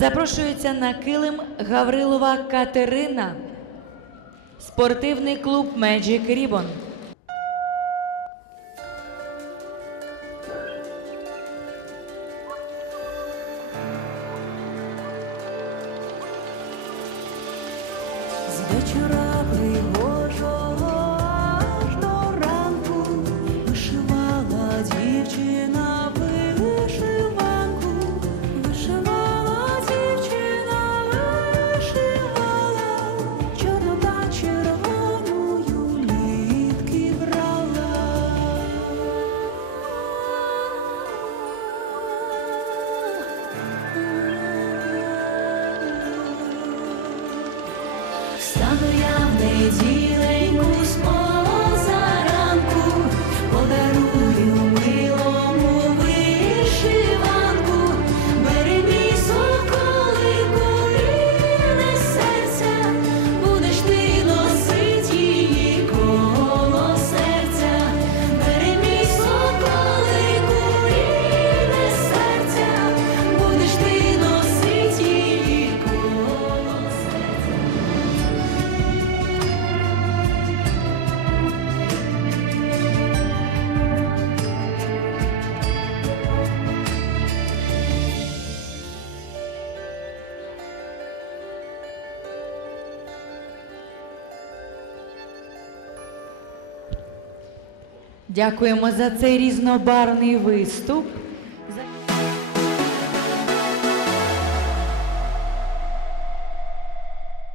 Запрошується на килим Гаврилова Катерина. Спортивний клуб Magic Ribbon. Вечора Стану я в неділеньку з Дякуємо за цей різнобарний виступ.